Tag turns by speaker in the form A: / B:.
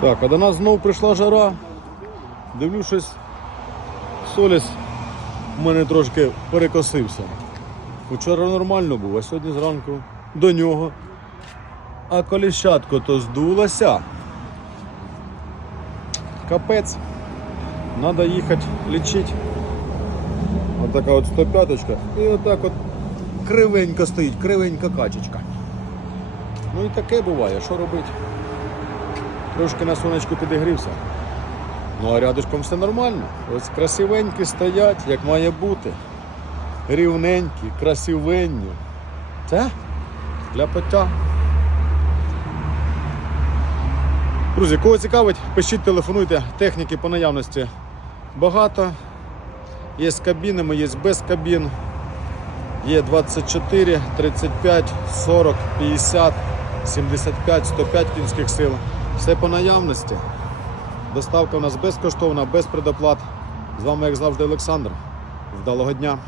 A: Так, а до нас знову прийшла жара. Дивлюсь, щось Соліс в мене трошки перекосився. Вчора нормально був, а сьогодні зранку до нього. А коліщатко то здулося. Капець. Надо їхати лічити. Ось така от 105 і отак от кривенько стоїть, кривенька качечка. Ну і таке буває, що робити? Трошки на сонечку підігрівся. Ну а рядышком все нормально. Ось красивенькі стоять, як має бути. Рівненькі, красивенні. Це для пиття. Друзі, кого цікавить, пишіть, телефонуйте, техніки по наявності багато. Є з кабінами, є без кабін. Є 24, 35, 40, 50, 75, 105 кінських сил. Все по наявності. Доставка у нас безкоштовна, без предоплат. З вами, як завжди, Олександр. Вдалого дня!